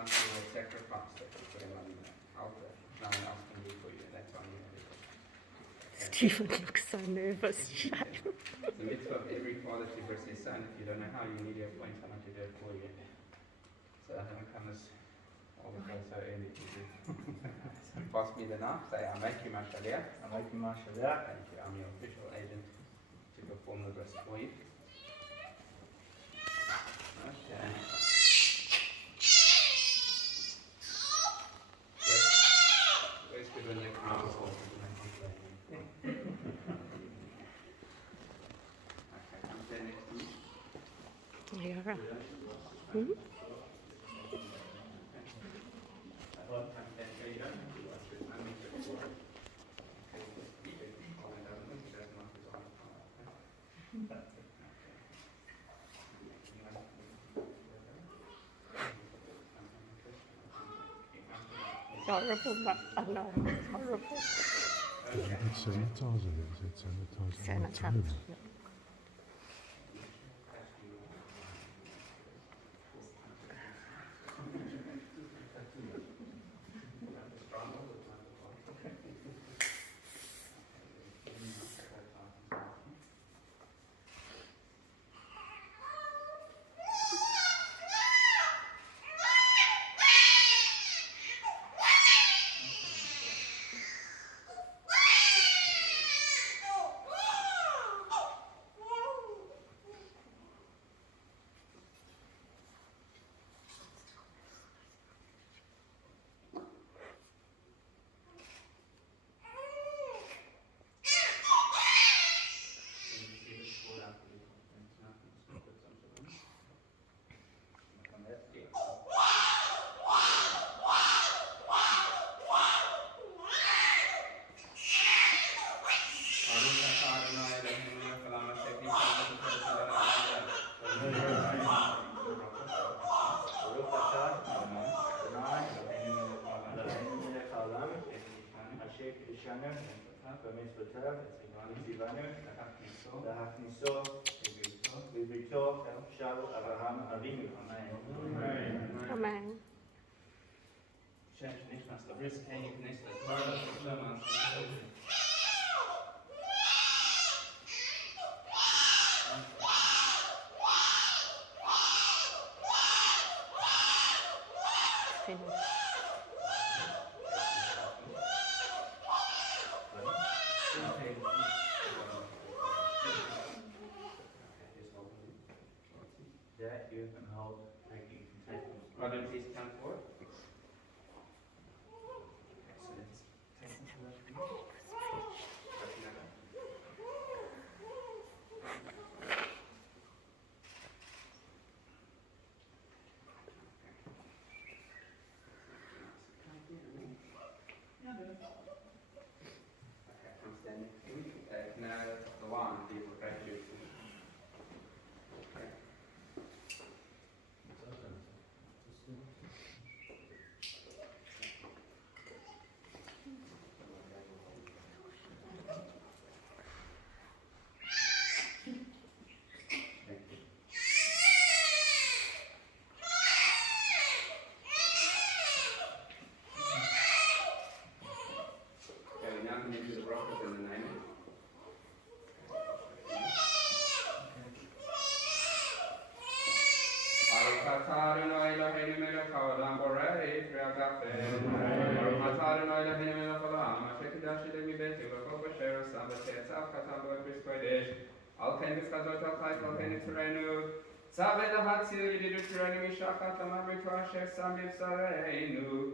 not your sacrifice that you put on the altar. No one else can do for you. That's on you. Stephen looks so nervous. It's the mitzvah of every father to bless his son. If you don't know how, you need to appoint someone to do it for you. So I haven't come as all the way so early to do. So pass me the knife. Say, I make you my shaliach. I make you my shaliach. Thank you. I'm your official agent to perform the bris for you. Okay. Where's good when your crown is all okay, come stand next to me. Yeah. Come stand here, you don't have to watch it. I make it for it. Horrible, but I know it's horrible. It's sanitized, it's sanitized. Sanitized. Amen. Change nicht was der Bris kann ich nicht das Wort das Schlimmer. Finish. That you can hold, making contentment. Brother, please come forward. Excellent. Now, the one, please, right here. Okay. Okay, we're now going to do the brachas in the name. Baruch atah Adonai Eloheinu melech haolam borei pri hagafen. Baruch atah Adonai Eloheinu melech haolam asher קידשתי מביתי ובכל אשר עשה ותצא כתב בפריס קודש. על כן בזכות על חי ועל כן יצרנו. צווה להציל ידידות יצרנו משחת המוות אשר שם בבשרנו.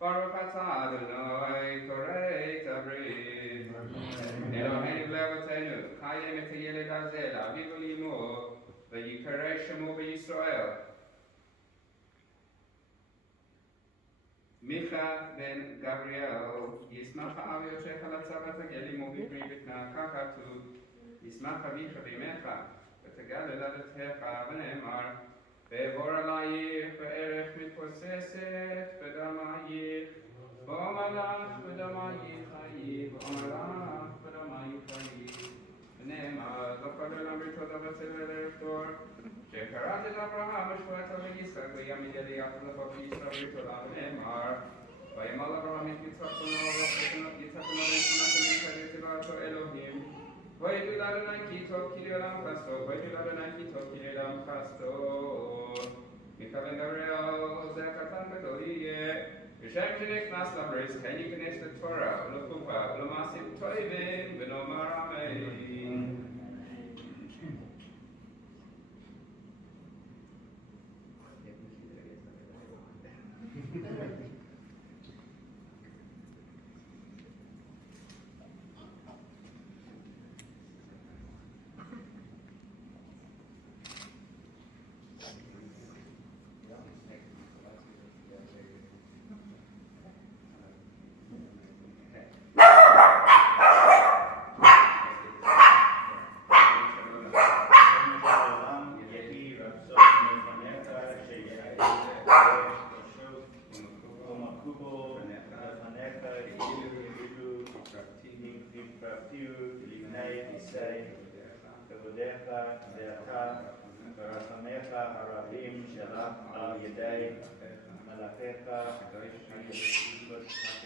ברוך אתה אדוני כורת הברית. אלוהינו ולאבותינו קיים את הילד הזה לאביו ולאמו ויקרא שמו בישראל. מיכה בן גבריאל ישמח האב יושך על הצוות הגל עמו בברית בטנה כך כתוב ישמח אביך ואמך ותגל ילדתך ונאמר ואעבור עלייך וערך מתבוססת בדמייך ואומר לך בדמייך חיי ואומר לך בדמייך חיי נאמר, לא קודם לברית תודה וצלע לרפתור, שקראת את אברהם ושבועת ליצחק ויעמיד את יעקב לבוא וישראל ברית תודה ונאמר, ויאמר לאברהם את יצחק בנו יצחק בנו בן תמונת יצבעתו אלוהים, וידעו לאדוני כי טוב כי לעולם חסדו, וידעו לאדוני כי טוב כי לעולם חסדו. מיקה בן גבריאל זה הקטן גדול יהיה, ושם שנכנס לבריס כן ייכנס לתורה ולחופה ולמעשים טובים ונאמר אמן.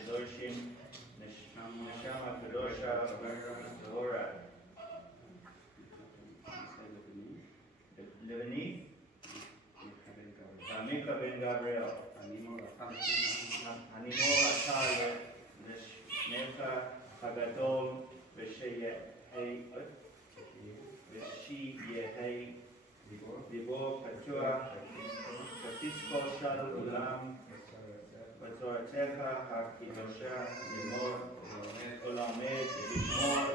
הקדושים, נשם הקדושה והורה. לבני, מיקה בן גבריאל, אני מור אתה לשמך הגדול ושיהיה דיבור פתוח, ותזכור של עולם, ותורתך הקדושה לימור ולמד לגמור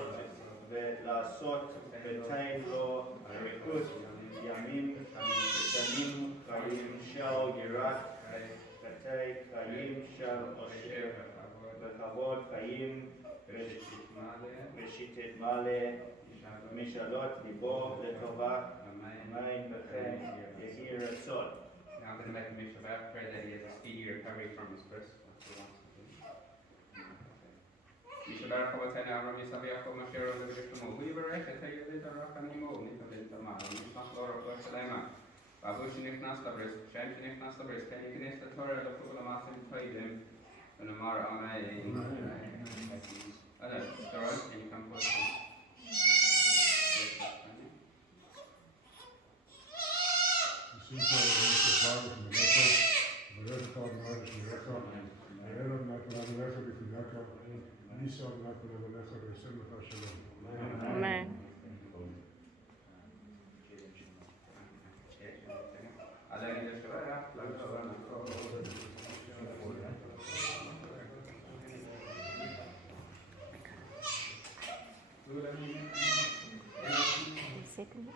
ולעשות ותן לו אריכות ימים ושנים חיים של יראת חטאי חיים של אושר וכבוד חיים ושתתמלא משאלות ליבו לטובה אמן וכן יהי רצון. Now I'm going to make a mission about pray that he has a speedy recovery from his wrist. Mishabara Kavatana Aram Isavia Komashiro, the Vishnu, we were at a little rock and emo, Nika Vintama, Mishmas Lord of Barcelona. Babushinik Nastabris, Shantinik Nastabris, can you finish the Torah of Pulamas and play them? And Amara Amay. Other stories, can you come forward? Amen. Second.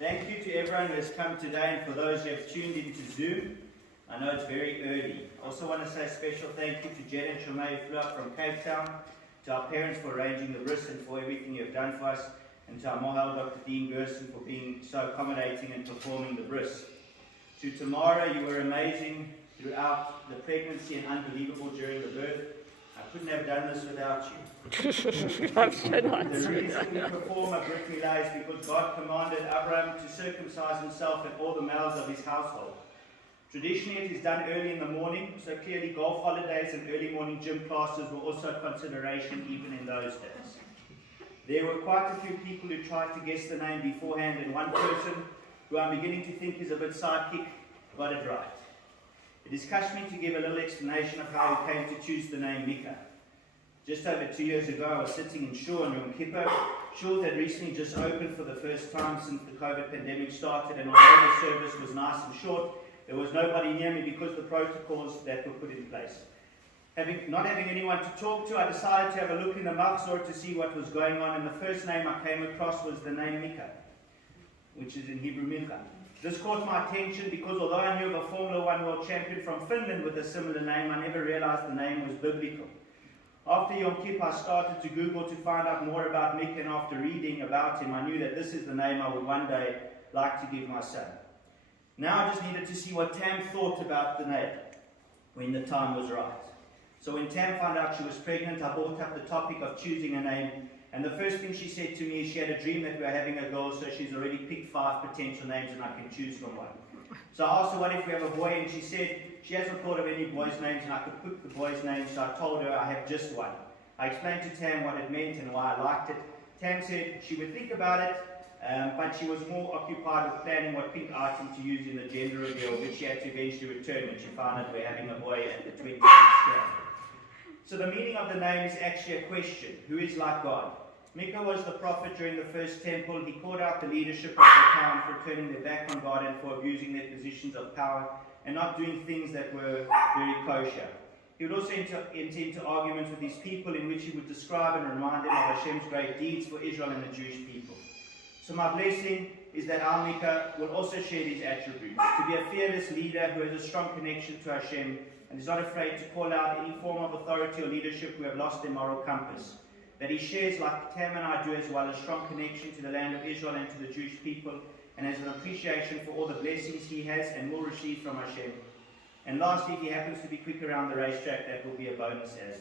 Thank you to everyone who has come today and for those who have tuned into Zoom. I know it's very early. I also want to say a special thank you to Jed and Shomei who flew up from Cape Town, to our parents for arranging the bris and for everything you have done for us, and to our Mohel Dr. Dean Gerson for being so accommodating and performing the bris. To Tamara, you were amazing throughout the pregnancy and unbelievable during the birth. I couldn't have done this without you. I've shown The us. reason we perform a Brit Milah is because God commanded Abraham to circumcise himself and all the males of his household. Traditionally, it is done early in the morning, so clearly golf holidays and early morning gym classes were also a consideration even in those days. There were quite a few people who tried to guess the name beforehand, and one person, who I'm beginning to think is a bit sidekick, got it right. It is customary to give a little explanation of how he came to choose the name Micah. Just over 2 years ago, I was sitting in Shul on Yom Kippur. Shul had recently just opened for the first time since the COVID pandemic started, and although the service was nice and short, there was nobody near me because of the protocols that were put in place. Not having anyone to talk to, I decided to have a look in the Machzor to see what was going on, and the first name I came across was the name Micah, which is in Hebrew Micha. This caught my attention because although I knew of a Formula 1 world champion from Finland with a similar name, I never realized the name was biblical. After Yom Kippur, I started to Google to find out more about Micah, and after reading about him, I knew that this is the name I would one day like to give my son. Now I just needed to see what Tam thought about the name when the time was right. So when Tam found out she was pregnant, I brought up the topic of choosing a name, and the first thing she said to me is she had a dream that we were having a girl, so she's already picked 5 potential names and I can choose from one. So I asked her, what if we have a boy? And she said she hasn't thought of any boys' names and I could pick the boys' names, so I told her I have just one. I explained to Tam what it meant and why I liked it. Tam said she would think about it, but she was more occupied with planning what pink item to use in the gender reveal, which she had to eventually return when she found out we're having a boy at the 20th scan. So the meaning of the name is actually a question. Who is like God? Micah was the prophet during the first temple. He called out the leadership of the town for turning their back on God and for abusing their positions of power and not doing things that were very kosher. He would also enter into arguments with his people in which he would describe and remind them of Hashem's great deeds for Israel and the Jewish people. So my blessing is that our Micah will also share these attributes, to be a fearless leader who has a strong connection to Hashem and is not afraid to call out any form of authority or leadership who have lost their moral compass. That he shares, like Tam and I do as well, a strong connection to the land of Israel and to the Jewish people, and has an appreciation for all the blessings he has and will receive from Hashem. And lastly, if he happens to be quick around the racetrack, that will be a bonus as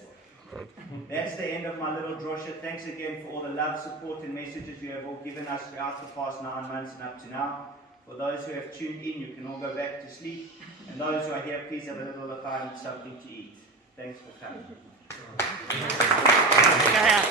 well. That's the end of my little drosha. Thanks again for all the love, support and messages you have all given us throughout the past 9 months and up to now. For those who have tuned in, you can all go back to sleep. And those who are here, please have a little find something to eat. Thanks for coming. Yeah.